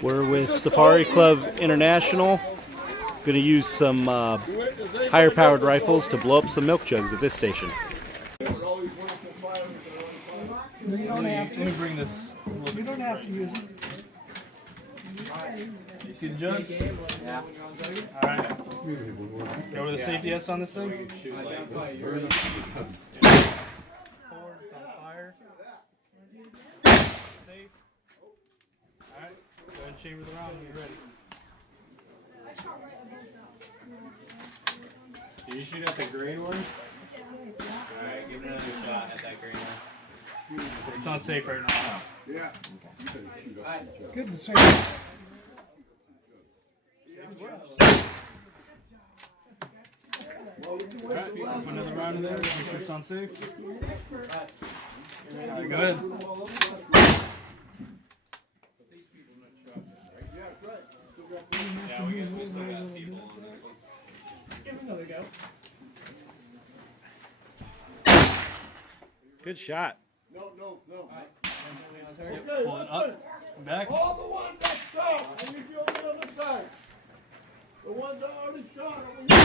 We're with Safari Club International. Going to use some higher powered rifles to blow up some milk jugs at this station. You don't have to. Let me bring this. You don't have to use it. You see the jugs? Yeah. Alright. Go over the safety S on this thing. Forward, it's on fire. Safe. Alright. Go ahead and chamber the round when you're ready. Did you shoot at the green one? Alright, give it another shot at that green one. It's not safe right now. Yeah. Good to see. Alright, put another round in there. Make sure it's on safe. Alright, go ahead. Yeah, we still got people. Give it another go. Good shot. No. Yep, pull it up, back. All the ones that shot, and if you're on the other side. The ones that already shot over here.